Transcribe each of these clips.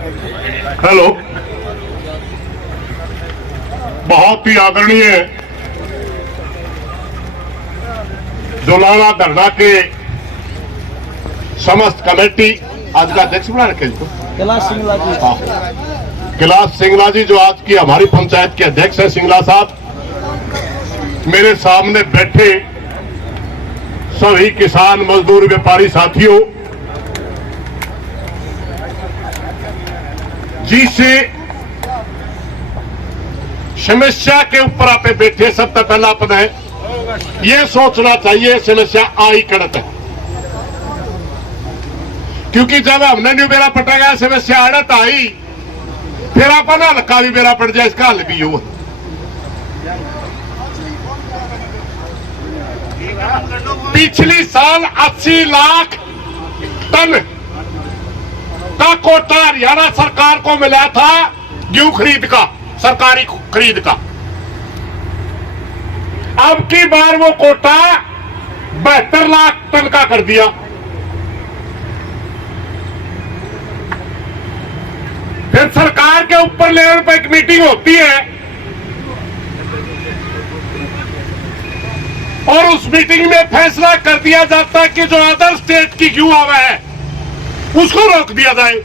Hello, बहुत ही आदरणीय जुलाना धरना के समस्त कमेटी, आज का अध्यक्ष बना रखे कैलाश सिंगला जी, कैलाश सिंगला जी जो आज की हमारी पंचायत के अध्यक्ष है, सिंगला साहब, मेरे सामने बैठे सभी किसान मजदूर व्यापारी साथियों, जिसे समस्या के ऊपर आप बैठे, सबसे पहला अपने ये सोचना चाहिए समस्या आई कड़त है, क्योंकि जब हमने न्यू बेरा पटेगा समस्या अड़त आई, फिर अपन हल्का भी बेरा पड़ जाए, इसका हल भी हो। पिछली साल 80 लाख टन का कोटा हरियाणा सरकार को मिला था गेहूं खरीद का, सरकारी खरीद का। अब की बार वो कोटा 72 लाख टन का कर दिया। फिर सरकार के ऊपर लेवल पर एक मीटिंग होती है और उस मीटिंग में फैसला कर दिया जाता है कि जो अदर स्टेट की गेहूं आवा है उसको रोक दिया जाए।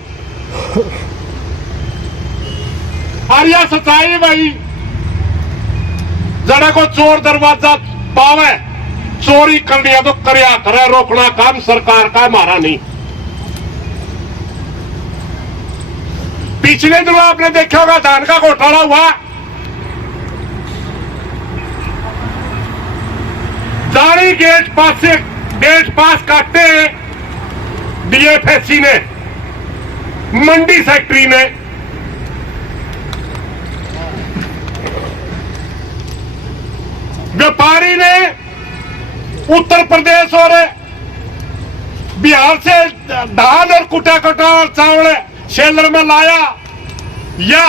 और यह सच्चाई है भाई, जरा को चोर दरवाजा पावे, चोरी करनी है तो करया करे, रोकना काम सरकार का, हमारा नहीं। पिछले दिनों आपने देखा होगा धान का घोटाला हुआ, जारी गेट पास काटते डीएफएससी ने, मंडी सेक्रेटरी ने, व्यापारी ने उत्तर प्रदेश और बिहार से धान और कुटा कटा और चावल शेलर में लाया या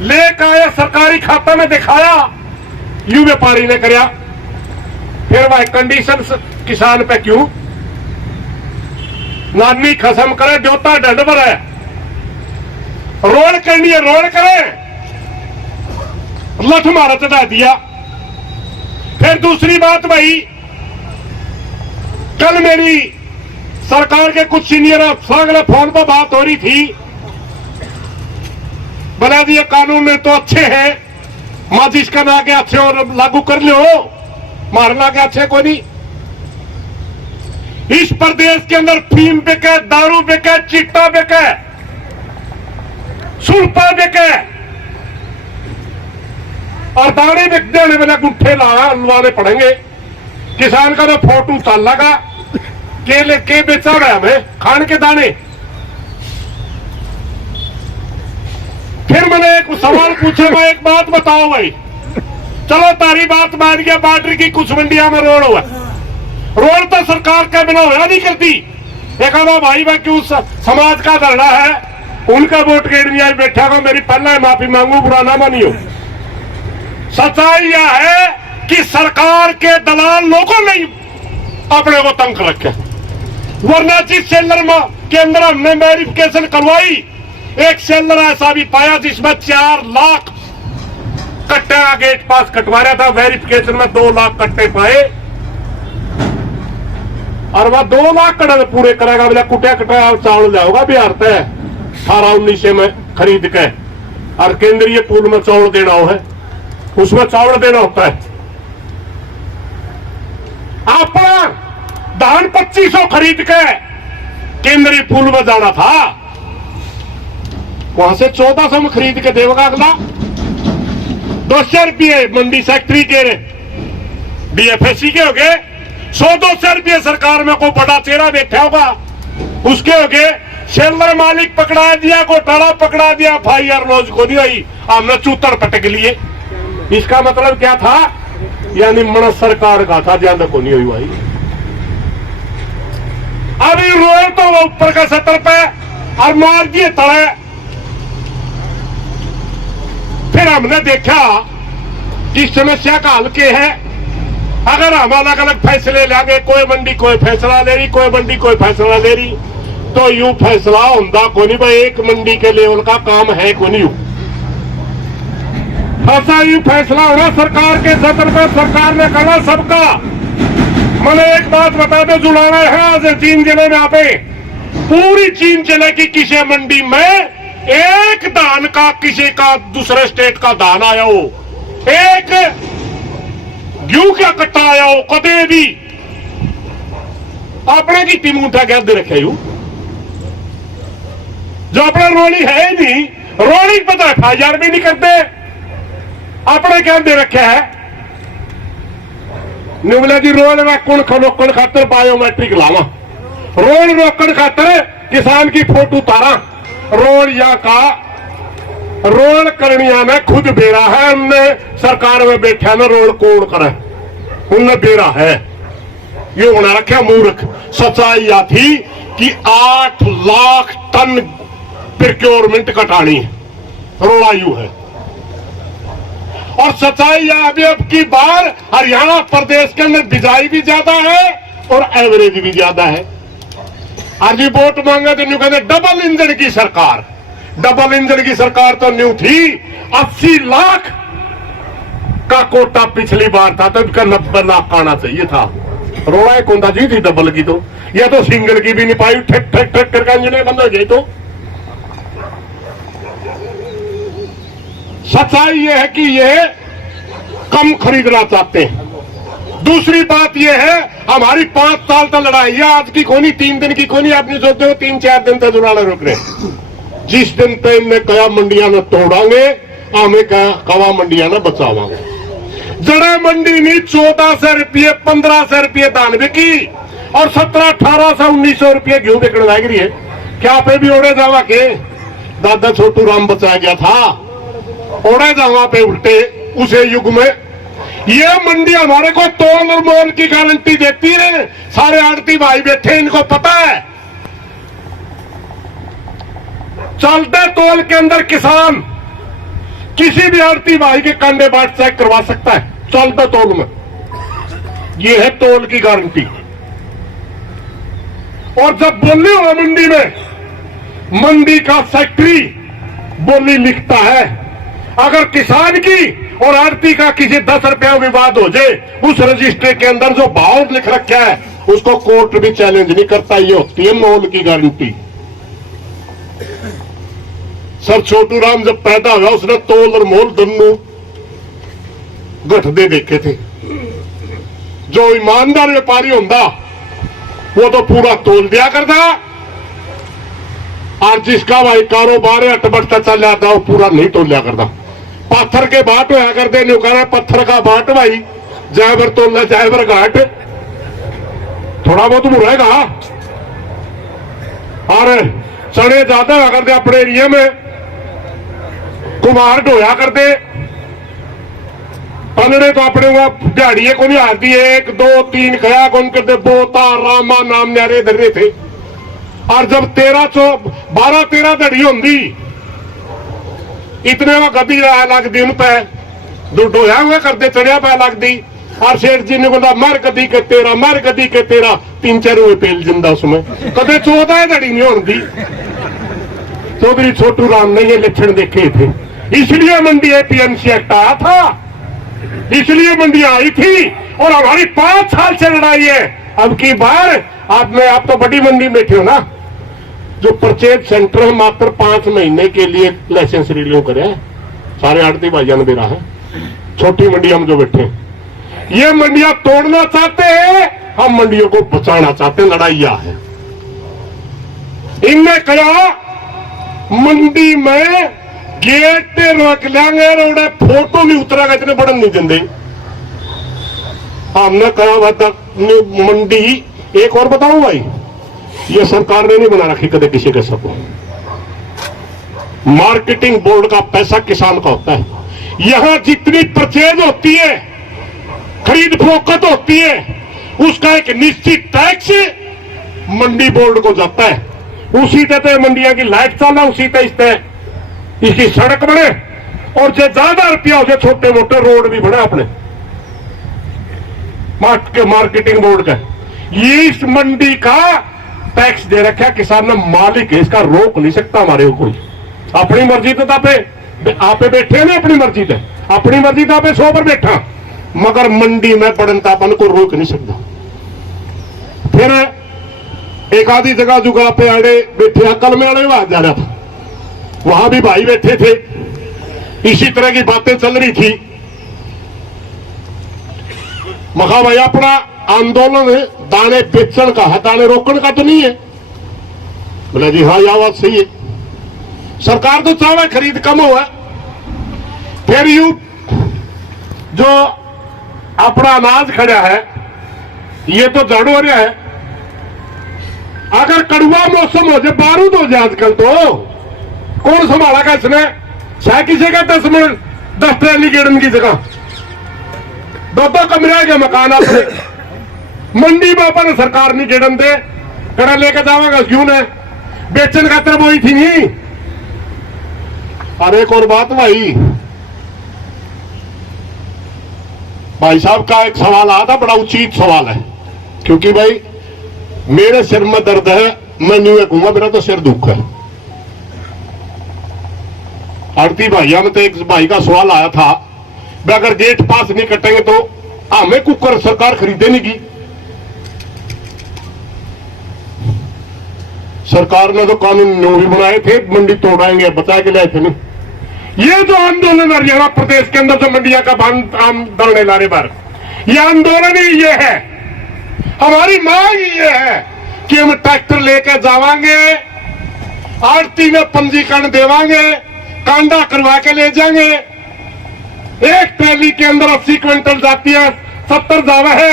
लेकर आया, सरकारी खाता में दिखाया, यूं व्यापारी ने कराया। फिर वह कंडीशन किसान पे क्यों नानी खसम करे, जोता डंड पर है, रोड करनी है रोड करे, लठ मारा चढ़ा दिया। फिर दूसरी बात भाई, कल मेरी सरकार के कुछ सीनियर अफसरों के फोन पर बात हो रही थी, बोला जी ये कानून में तो अच्छे हैं, माजिश का ना के अच्छे और लागू कर लो, मारना के अच्छे कोई नहीं। इस प्रदेश के अंदर फीम बिके, दारू बिके, चिट्टा बिके, सुरपा बिके और दाने बिकने वाले गुट्ठे लवाने पड़ेंगे। किसान का तो फोटो चल लगा, केले के बेचा गया हमें खान के दाने। फिर मैंने एक सवाल पूछा, मैं एक बात बताओ भाई, चलो तारी बात मान गया, बार्डर की कुछ मंडिया में रोड हुआ, रोड तो सरकार के बिना होना नहीं करती। एक आधा भाई क्यों समाज का धरना है, उनका वोट गेट नहीं आई, बैठा को मेरी पहला माफी मांगू, बुरा ना मानियो। सच्चाई यह है कि सरकार के दलाल लोगों ने अपने को तंग रखे, वरना जिस सेलर के अंदर हमने वेरिफिकेशन करवाई, एक सेलर ऐसा भी पाया जिसमें 4 लाख कट्टे का गेट पास कटवा रहा था, वेरिफिकेशन में 2 लाख कट्टे पाए और वह 2 लाख कट्टे पूरे करेगा, बोला कुटिया कटा चावल जाओगा बिहार से 18-19 में खरीद के, और केंद्रीय पूल में चावल देना हो है, उसमें चावल देना होता है। अपना धान 2500 खरीद के केंद्रीय पूल में जाना था, वहां से 1400 में खरीद के देगा अगला। 200 रुपये मंडी सेक्रेटरी के डीएफएससी के हो गए, 100-200 रुपये सरकार में कोई बड़ा चेहरा बैठा होगा उसके हो गए। शेलर मालिक पकड़ा दिया, घोटाला पकड़ा दिया, FIR रोज को नहीं आई, हमने चूतर पटक लिए। इसका मतलब क्या था, यानी मन सरकार का था, ज्यादा को नहीं हुई भाई। अभी रोड तो वो ऊपर का सतर पे और मार दिए तले। फिर हमने देखा कि समस्या का हल क्या है। अगर हम अलग अलग फैसले लेंगे, कोई मंडी कोई फैसला ले रही, कोई मंडी कोई फैसला ले रही, तो यूं फैसला होता कोई नहीं भाई, एक मंडी के लेवल का काम है कोई नहीं। ऐसा यूं फैसला होना सरकार के सत्र पर, सरकार ने कहा सबका। मैंने एक बात बता दो, जुड़ाना है आज चीन जिले में आप पूरी चीन जिले की किसी मंडी में एक धान का किसी का दूसरे स्टेट का धान आया हो, एक गेहूं का कट्टा आया हो, कदे भी अपने की टीम उठा के दे रखे हो। जो अपना रोली है ही नहीं, रोली पता है FIR भी नहीं करते, अपने क्या दे रखे है निवले जी रोड रोकन खातर बायोमेट्रिक लावा, रोड रोकन खातर किसान की फोटो तारा, रोड या का रोड करनिया ने खुद बेरा है, उनने सरकार में बैठा ना रोड कोड करे, उनने बेरा है। ये बना रखा मूर्ख। सच्चाई यह थी कि 8 लाख टन प्रोक्योरमेंट कटानी है, रोड़ायु है। और सच्चाई यह अभी अब की बार हरियाणा प्रदेश के अंदर बिजाई भी ज्यादा है और एवरेज भी ज्यादा है। आज वोट मांगे तो न्यू कहते डबल इंजन की सरकार, डबल इंजन की सरकार तो न्यू थी। 80 लाख का कोटा पिछली बार था, तो इसका 90 लाख आना चाहिए था। रोड़ा एक होता जी थी डबल की, तो या तो सिंगल की भी नहीं पाई, ठक ठक ठक करके इंजन बंद हो गई। तो सच्चाई यह है कि यह कम खरीदना चाहते हैं। दूसरी बात यह है हमारी 5 साल तक लड़ाई है, आज की कोनी 3 दिन की कोनी, आप नहीं सोचते हो 3-4 दिन तक जुड़ाना रोक रहे। जिस दिन पे इनने कहा मंडियां न तोड़ांगे, हमें कहा मंडियां न बचावांगे। जड़ा मंडी नहीं 1400 रुपये 1500 रुपये दान बिकी और 1700-1800 1900 रुपये गेहूं बिकने लग रही है। क्या पे भी ओढ़े जावा के दादा छोटू राम बचाया गया था, ओढ़े जावा पे उल्टे उसे युग में। ये मंडी हमारे को तोल और मोल की गारंटी देती है। सारे आड़ती भाई बैठे, इनको पता है चलते तोल के अंदर किसान किसी भी आड़ती भाई के कंधे बाट चेक करवा सकता है चलते तोल में। ये है तोल की गारंटी। और जब बोली हो मंडी में, मंडी का सेक्रेटरी बोली लिखता है, अगर किसान की और आड़ती का किसी 10 रुपया विवाद हो जाए, उस रजिस्टर के अंदर जो भाव लिख रखा है उसको कोर्ट भी चैलेंज नहीं करता। ये होती है मोल की गारंटी। सर छोटू राम जब पैदा हुआ उसने तोल और मोल दोनों गठदे देखे थे। जो ईमानदार व्यापारी होता वो तो पूरा तोल दिया करता, और जिसका भाई कारोबार अटबटता चल जाता वो पूरा नहीं तोलिया करता। पत्थर के बाट होया करते, न्यू कह रहे पत्थर का बाट भाई, जायबर तोलना जायबर घाट, थोड़ा बहुत रहेगा। और चने ज्यादा होया करते अपने एरिया में, कुमार ढोया करते, पलड़े तो अपने दिहाड़िए को नहीं आती, 1 2 3 खया कौन करते, बोता रामा नाम न्यारे धरे थे। और जब 12-13 दड़ी होंगी, इतने में गदी लगती उन पे ढोया हुए करते, चढ़िया पै लगती। और शेठ जी ने बोला मर गदी के तेरा, मर गदी के तेरा, 3-4 रुपए पेल जिंदा उसमें, कदे 14 दड़ी नहीं होती। चौधरी छोटू राम ने ये लक्षण देखे थे, इसलिए मंडी APMC एक्ट आया था, इसलिए मंडी आई थी। और हमारी 5 साल से लड़ाई है। अब की बार आप तो बड़ी मंडी में बैठे हो ना, जो परचेज सेंटर है मात्र 5 महीने के लिए लाइसेंस रिन्यू करे, सारे आड़ती भाइयों ने मेरा है। छोटी मंडी हम जो बैठे, ये मंडियां तोड़ना चाहते हैं, हम मंडियों को बचाना चाहते हैं। लड़ाइया है। इनने कहा मंडी में गेट रोक लेंगे, रोडे फोटो नहीं उतरेगा, इतने बड़न नहीं देंगे। हमने कहा मंडी, एक और बताऊं भाई, ये सरकार ने नहीं बना रखी कदे किसी के सब। मार्केटिंग बोर्ड का पैसा किसान का होता है। यहां जितनी परचेज होती है, खरीद फरोख्त होती है, उसका एक निश्चित टैक्स मंडी बोर्ड को जाता है। उसी तरह मंडिया की लाइट चला, उसी तरह इसकी सड़क बने, और जो ज्यादा रुपया हो जाए छोटे मोटे रोड भी बने अपने मार्केटिंग बोर्ड का। ये इस मंडी का टैक्स दे रखा, किसान ने मालिक है, इसका रोक नहीं सकता हमारे को कोई। अपनी मर्जी तो आपे बैठे ने, अपनी मर्जी थे, अपनी मर्जी तो आपे 100 पर बैठा, मगर मंडी में पड़नतापन को रोक नहीं सकता। फिर एक आधी जगह जुगा पे आड़े बैठे, कल में आड़े वहां जा रहा था, वहां भी भाई बैठे थे, इसी तरह की बातें चल रही थी। मखा भाई अपना आंदोलन दाने बेचन का है, दाने रोकने का तो नहीं है। बोले जी हाँ, यह बात सही है, सरकार तो चाहे खरीद कम हुआ, फिर यू जो अपना अनाज खड़ा है ये तो जड़ हो रहा है। अगर कड़ुआ मौसम हो जाए, बारूद हो जाए आजकल, तो कौन संभालेगा इसने? शायद किसी का 10 ट्रैली गेड़न की जगह 2 कमरे के मकान अपने मंडी में अपन सरकार नहीं गेड़न दे, कड़ा लेके जावागा क्यों ने? बेचन खातर वही थी नहीं। और एक और बात भाई साहब का एक सवाल आया था, बड़ा उचित सवाल है, क्योंकि भाई मेरे सिर में दर्द है, मैं नहीं कहूंगा, मेरा तो सिर दुख है। आरती भाइया में तो एक भाई का सवाल आया था, अगर गेट पास नहीं कटेंगे तो हमें कुकर सरकार खरीदे नहीं की। सरकार ने तो कानून भी बनाए थे, मंडी तोड़ाएंगे बचा के लाए थे नहीं। ये जो आंदोलन हरियाणा प्रदेश के अंदर जो मंडिया का धरने लाने पर, यह आंदोलन ही ये है, हमारी मांग ये है कि हम ट्रैक्टर लेकर जावांगे, आरती में पंजीकरण देवांगे, कांडा करवा के ले जाएंगे। एक ट्रैली के अंदर 80 क्विंटल जाती है, 70 जावा है,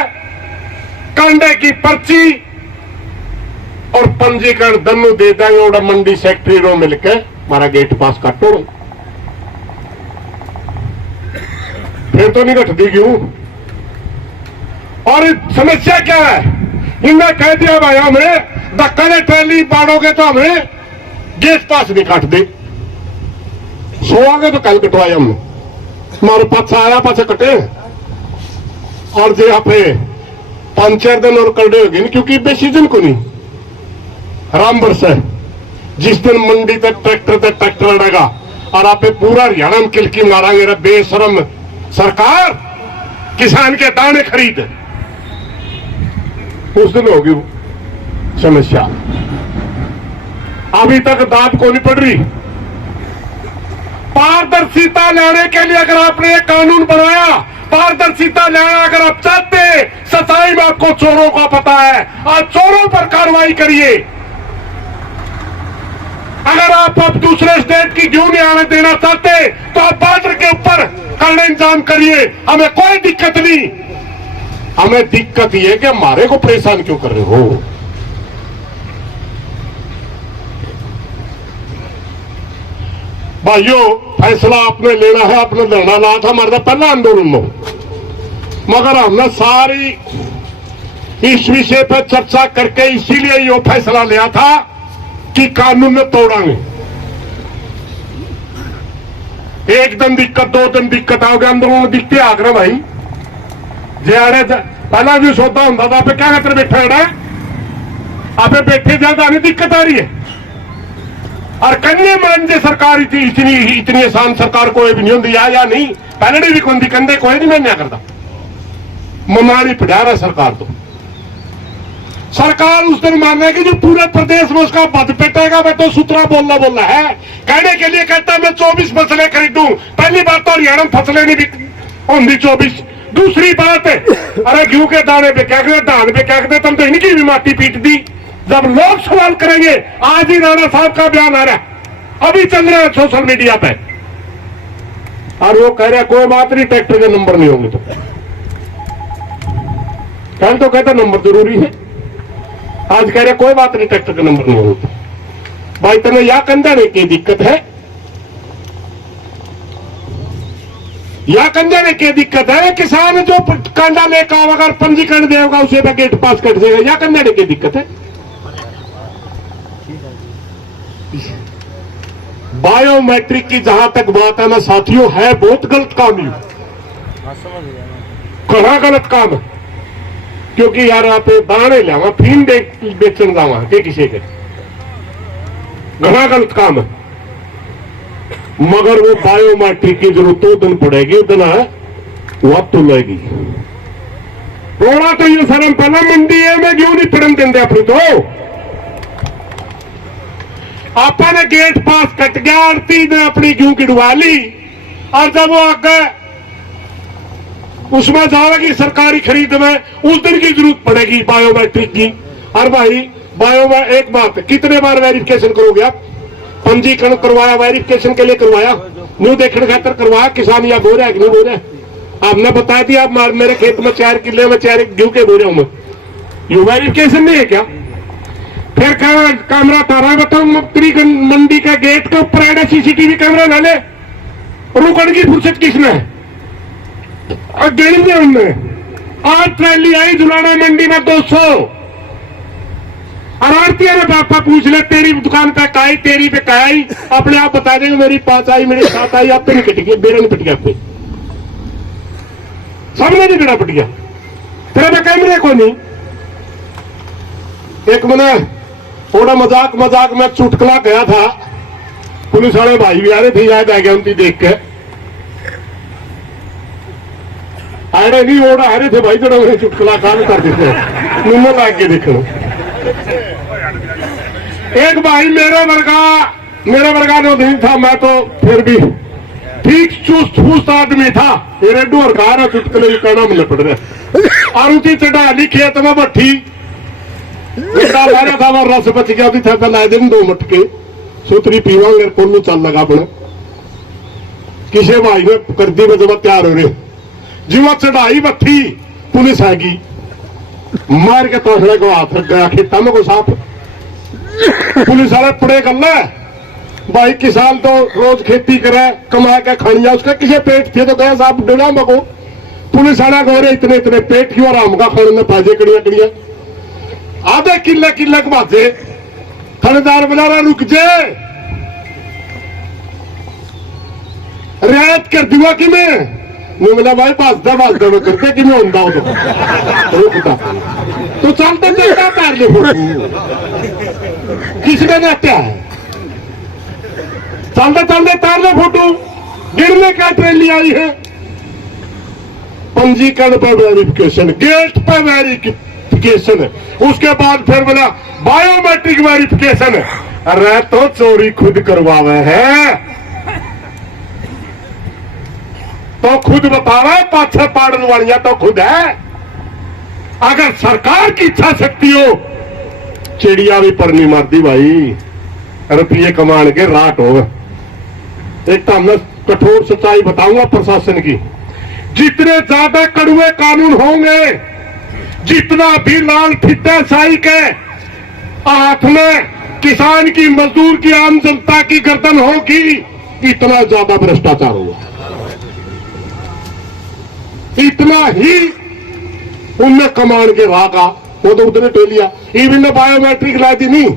कांडे की पर्ची और पंजीकरण दोनों दे देंगे, और मंडी सेक्रेटरी रो मिलकर हमारा गेट पास काटो। फिर तो नहीं घटती क्यों? और समस्या क्या है? इनने कह दिया भाई हमें धक्का ने ट्रैली बाढ़ोगे तो हमें गेट पास नहीं काट दे, सोआगे तो कल कटवाए हमने, हमारे पास आया पास कटे, और जो यहाँ पे 5-4 दिन और कड़े हो गए, क्योंकि बेसीजन को नहीं राम बरस है, जिस दिन मंडी तक ट्रैक्टर लड़ेगा और आप पूरा हरियाणा में किलकी मारांगे, रे बेशरम सरकार किसान के दाने खरीद, उस दिन होगी समस्या। अभी तक दाद को नहीं पड़ रही। पारदर्शिता लाने के लिए अगर आपने एक कानून बनाया, पारदर्शिता लाना अगर आप चाहते, सच्चाई में आपको चोरों का पता है, आज चोरों पर कार्रवाई करिए। अगर आप अब दूसरे स्टेट की क्यों नहीं आने देना चाहते, तो आप बॉर्डर के ऊपर करने इंतजाम करिए, हमें कोई दिक्कत नहीं। हमें दिक्कत यह है कि हमारे को परेशान क्यों कर रहे हो? भाइयों, फैसला आपने लेना है, आपने धरना लाया था हमारे पहला आंदोलन में, मगर हमने सारी इस विषय पर चर्चा करके इसीलिए ये फैसला लिया था कि कानून में तोड़ांगे। एक दिन दिक्कत, 2 दिन दिक्कत आओगे, आंदोलन में दिखते आगरा भाई जे पहला भी सौदा होता था, आप क्या खातर बैठा है? आप बैठे ज्यादा नहीं दिक्कत आ रही है। और कन्या मान सरकार इतनी आसान सरकार कोई भी नहीं होती या नहीं, पहले भी कौन कंधे कोई नहीं मान्या करता, ममारी पिटा रहा सरकार। तो सरकार उस दिन मानने की जो पूरे प्रदेश में उसका बद पेटेगा, मैं तो सूत्रा बोलना है, कहने के लिए कहता है मैं 24 फसलें खरीदूं। पहली बात तो हरियाणा में फसलें नहीं होंगी 24। दूसरी बात है, अरे गेहूं के दाने पे क्या कहते, धान पे क्या कहते, तुम तो इनकी भी माटी पीट दी। जब लोग सवाल करेंगे, आज ही राणा साहब का बयान आ रहा है, अभी चल रहा है सोशल मीडिया पे, और वो कह रहा है कोई बात नहीं, ट्रैक्टर के नंबर नहीं होंगे तो कल तो कहता नंबर जरूरी है, आज कह रहे कोई बात नहीं, ट्रैक्टर के नंबर नहीं होंगे। भाई तेने या कंधा ने की दिक्कत है, या कंधा ने की दिक्कत है? किसान जो कांडा लेकर अगर पंजीकरण देगा उसे पे गेट पास कट जाएगा, या कंधा ने की दिक्कत है? बायोमेट्रिक की जहां तक बात है ना साथियों, है बहुत गलत काम, ये बड़ा गलत काम है। क्योंकि यार आप दाने लिया फीम बेचन जावा के किसी के घना गलत काम है। मगर वो बायोमेट्रिक की जरूरत 2 दिन पड़ेगी, उतना वो अब तो लेगी। रोड़ा तो ये शर्म पहला मंडी है, मैं क्यों नहीं पढ़न देंगे अपनी तो आपा ने गेट पास कट गया, आरती ने अपनी क्यों किड़वा ली, और जब वो आगे उसमें जाएगी सरकारी खरीद में, उस दिन की जरूरत पड़ेगी बायोमेट्रिक की। और भाई एक बात, कितने बार वेरिफिकेशन करोगे आप? पंजीकरण करवाया, वेरिफिकेशन के लिए करवाया, न्यू देखने खातर करवाया, किसान या बो रहा है कि नहीं बो रहा है? आपने बता दिया आप मेरे खेत में 4 किले में 4 गेहूं के बो रहा हूं मैं, यू वेरिफिकेशन नहीं है क्या? फिर कैमरा तारा बताओ, मंडी का गेट के ऊपर आया सीसीटीवी कैमरा ना ले, रुकने की फुर्सत किसने है? और गिन दिया हमने, आज ट्रैली आई जुलाना मंडी में 200, और आरती ने पापा पूछ ले तेरी दुकान पे काई, तेरी पे काई, अपने आप बता देंगे मेरी 5 आई, मेरी 7 आई, आप पे नहीं कटी, बेड़ा नहीं पट गया, आपको सबने नहीं बेड़ा पट गया, तेरे पे कैमरे को नहीं। एक मैंने थोड़ा मजाक में चुटकला गया था, पुलिस वाले भाई भी आ रहे थे, याद आ गया उनकी देख के, आड़े नहीं ओढ़ आ रहे थे भाई, जरा उन्हें चुटकला काम कर देते मुंह लाग के देखो। एक भाई मेरे वर्गा जो नहीं था, मैं तो फिर भी ठीक चुस्त फुस्त आदमी था, मेरे डोर खा रहा चुटकले करना मुझे पड़ रहा, और उसी चढ़ाली खेत में भट्ठी था, वो रस बच गया था, लाए दिन 2 मटके सुतरी पीवा मेरे को चल लगा अपने, किसी भाई ने कर दी बजवा तैयार हो रहे जी, वो चढ़ाई बत्थी पुलिस आएगी, मार के तोसड़े को हाथ रख गया खेता में को साफ, पुलिस वाले पड़े कर ले भाई, किसान तो रोज खेती करे कमा के खानिया, उसका किसी पेट थे तो गया साहब डरा मको, पुलिस वाला कह रहे इतने इतने पेट क्यों, आराम का खाने में पाजे कड़िया कड़िया, आधे किले के बाजे, थानेदार बना रहा रुक जे, रियायत कर दूंगा कि मैं मिला भाई बाजदा में करते कि मैं होंदा तो चलते चलता तार ले फोटो, किसने कहते है चलते चलते तार ले फोटो, गिरने का ट्रेली आई है, पंजीकरण पर वेरिफिकेशन, गेट पर वेरिफिकेशन, उसके बाद फिर बोला बायोमेट्रिक वेरिफिकेशन, अरे तो चोरी खुद करवावे है, तो खुद बतावे, पाछे पाड़न वालियां तो खुद है। अगर सरकार की इच्छा शक्ति हो, चिड़िया भी पर नहीं मारती भाई, रुपये कमान के राट हो। एक तो हमने कठोर सच्चाई बताऊंगा प्रशासन की, जितने ज्यादा कड़वे कानून होंगे, जितना भी लाल फिट्टे साई के हाथ में किसान की, मजदूर की, आम जनता की गर्दन होगी, इतना ज्यादा भ्रष्टाचार होगा, इतना ही उनने कमान के राह का, वो तो उतने टेलिया, इवन ने बायोमेट्रिक ला दी नहीं,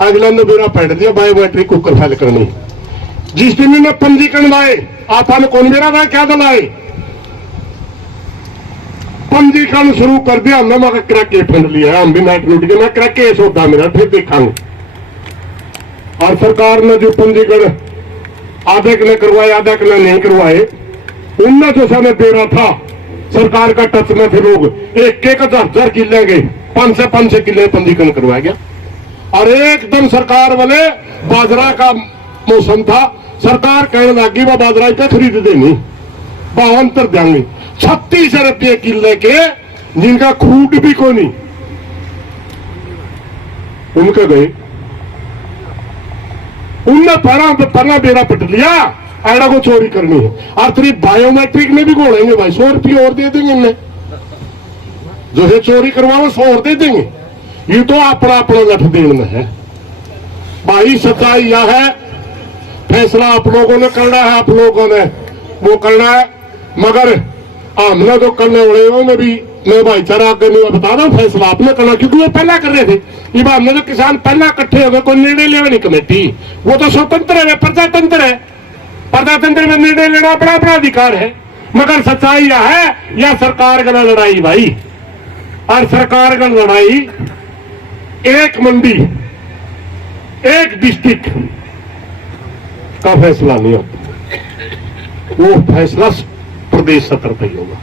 अगला ने मेरा पैड दिया बायोमेट्रिक को फाइल करनी, जिस दिन ने पंजीकरण लाए, आपने कौन मेरा था क्या दलाए, पंजीकरण शुरू कर दिया हमने, मैं क्रैक के फंड लिया, हम भी नाट लूट के, मैं क्रैक केस होता मेरा, फिर देखांगे। और सरकार ने जो पंजीकरण आधे के करवाए, आधा के नहीं करवाए, उनने जो समय दे रहा था सरकार का टच में थे लोग, 1,000 किले गए, 5 से किले पंजीकरण करवाया गया, और एकदम सरकार वाले बाजरा का मौसम था, सरकार कहने लगी वह बाजरा का खरीद देंगे, 52 देंगे, 36 रुपये किले के, जिनका खूट भी को नहीं, उनके गए, उनने पहला बेड़ा पट लिया, ऐडा को चोरी करनी है, और तेरी बायोमेट्रिक में भी घोड़ेंगे भाई, 100 रुपये और दे देंगे इन्हें, जो है चोरी करवाओ 100 और दे देंगे, ये तो अपना अपना लठ देन में है भाई। सच्चाई यह है, फैसला आप लोगों ने करना है, आप लोगों ने वो करना है, मगर हमने तो करने वाले में भी मैं भाईचारा मैं बता रहा हूँ, फैसला आपने करना, क्योंकि वो पहला कर रहे थे, ये हमने तो किसान पहला इकट्ठे हो गए, कोई निर्णय लेवे नहीं कमेटी, वो तो स्वतंत्र है, प्रजातंत्र है, प्रजातंत्र में निर्णय लेना अपना अपना अधिकार है, मगर सच्चाई यह है, यह सरकार का लड़ाई भाई, और सरकार का लड़ाई एक मंडी एक डिस्ट्रिक्ट का फैसला नहीं होता, वो फैसला प्रदेश स्तर पर ही होगा।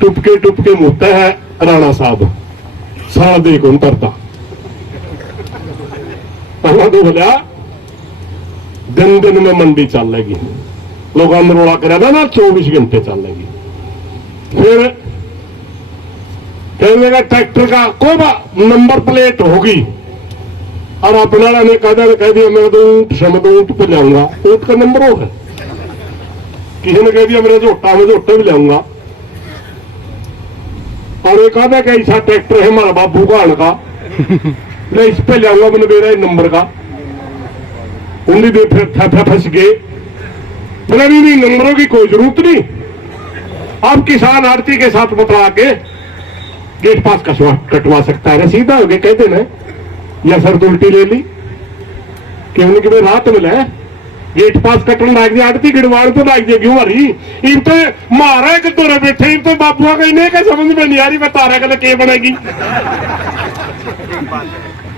टुपके मुद्दे है राणा साहब सारा देख उतरता तो बोलिया दिन दिन में मंडी चलेगी, लोगों ने रोला करा था ना 24 घंटे चलेगी। फिर कहने का ट्रैक्टर का को नंबर प्लेट होगी और अपना ने कह दिया मैं तो ऊँट पे जाऊंगा, ऊँट का नंबर हो है। किसी ने कह दिया मेरे झोटा में झोटे भी लाऊंगा। और एक आधा का ऐसा ट्रैक्टर है हमारा बाबू का का मैं इस पे लाऊंगा, मैंने मेरा नंबर का उन्हीं दे फिर फंस गए। बोला नहीं नंबरों की कोई जरूरत नहीं, अब किसान आड़ती के साथ बतला के गेट पास कटवा सकता है। सीधा हो गया कहते ना, या सर उल्टी ले ली क्यों नहीं कि भाई रात मिला है गेट पास कटन लाग गया, आड़ती गिड़वाड़ तो लाग जाएगी हमारी। इन तो मारा है कतोरे बैठे, इन तो बाबुआ का इन्हें क्या समझ में नहीं आ रही, बता रहा क्या बनेगी।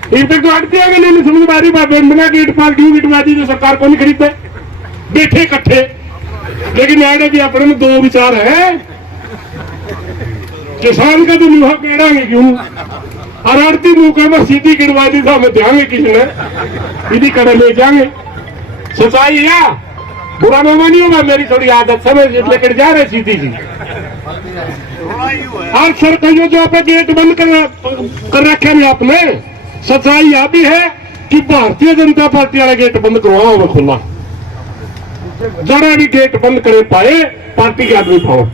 इन तक तो आड़ती आगे नहीं समझ में आ रही, बिना गेट पास क्यों गिटवा दी जो सरकार को नहीं खरीदते, बैठे इकट्ठे। लेकिन आड़े भी अपने में दो विचार है, किसान का तो मुहा पेड़ांगे क्यों, और आड़ती मुंह का सीधी गिड़वा दी तो हमें ध्यान किसी ने सीधी करे ले जाएंगे। सच्चाई या बुरा मामा नहीं होगा, मेरी थोड़ी आदत समझ लेकर जा रहे सीधी सी। और सरकारियों जो आप गेट बंद कर रखे हैं आपने, सच्चाई यह भी है कि भारतीय जनता पार्टी वाला गेट बंद करवाओ मैं खुला, जरा भी गेट बंद करे पाए पार्टी के आदमी पाओ।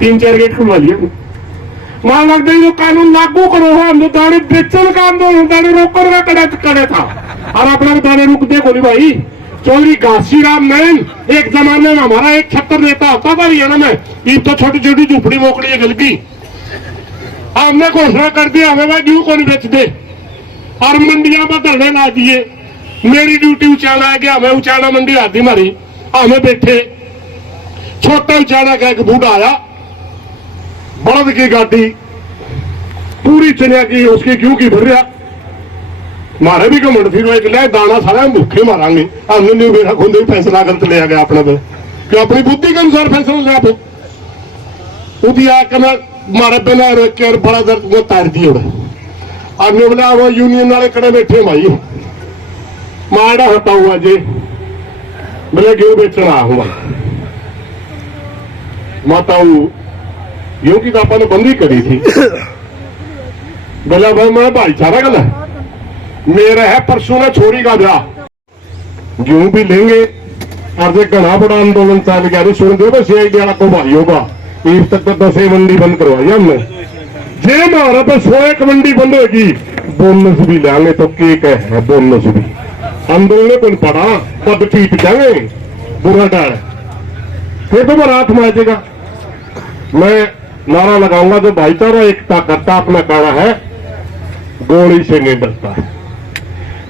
3-4 गेट खुलवा लिए, वहां लगता है कानून लागू करो, हम तो दाने बेचन का आंदोलन दाने रोकने का करे था, और अपना दाने रुक दे गोली भाई। चौधरी घासीराम नैन एक जमाने में हमारा एक छत्तर नेता होता था हरियाणा में, ये तो छोटी छोटी झुपड़ी मोकड़ी गल की, हमने घोषणा कर दिया हमें भाई क्यों को नहीं बेच दे, और मंडिया में धरने ला दिए। मेरी ड्यूटी उचाला है गया, हमें उचाला मंडी आती मारी, हमें बैठे छोटा उचाला का एक बूढ़ा आया, बड़द की गाड़ी पूरी चनिया की उसकी क्यों की भर रहा, मारे भी घमंड थी एक लिया दाना सारा भूखे मारांगे, हमने नहीं बेटा खुद ही फैसला करते ले गया अपने पे, कि अपनी बुद्धि के अनुसार फैसला लिया पे उदी आके मैं मारे बिना रोक के बड़ा दर्द में तार दिए। हमने बोला वो यूनियन वाले कड़े बैठे भाई माड़ा होता हुआ जी, बोले गेहूं बेचना हुआ माता गेहूं की तो आपने बंदी करी थी। बोला भाई मैं भाईचारा गला मेरा है, परसों में छोरी का ब्याह, गेहूं भी लेंगे और जो घना बड़ा आंदोलन चल गया सुन दो बस एक दिया को भाई होगा, ईद तक तो 10 मंडी बंद करवाई हमने। जे हमारा तो 100 मंडी बंद होगी बोनस भी लेंगे तो केक है बोनस भी आंदोलन को पड़ा पद ठीक जाएंगे बुरा डर फिर तो बारात माजेगा। मैं नारा लगाऊंगा जो भाईचारा एकता करता अपना कहना है गोली से नहीं डरता है,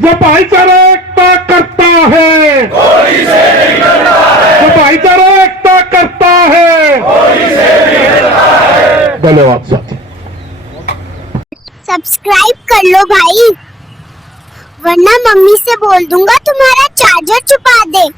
जो भाईचारा एकता करता है गोली से नहीं डरता है, जो भाईचारा एकता करता है गोली से नहीं डरता है। धन्यवाद साथी। सब्सक्राइब कर लो भाई, वरना मम्मी से बोल दूंगा तुम्हारा चार्जर छुपा दे।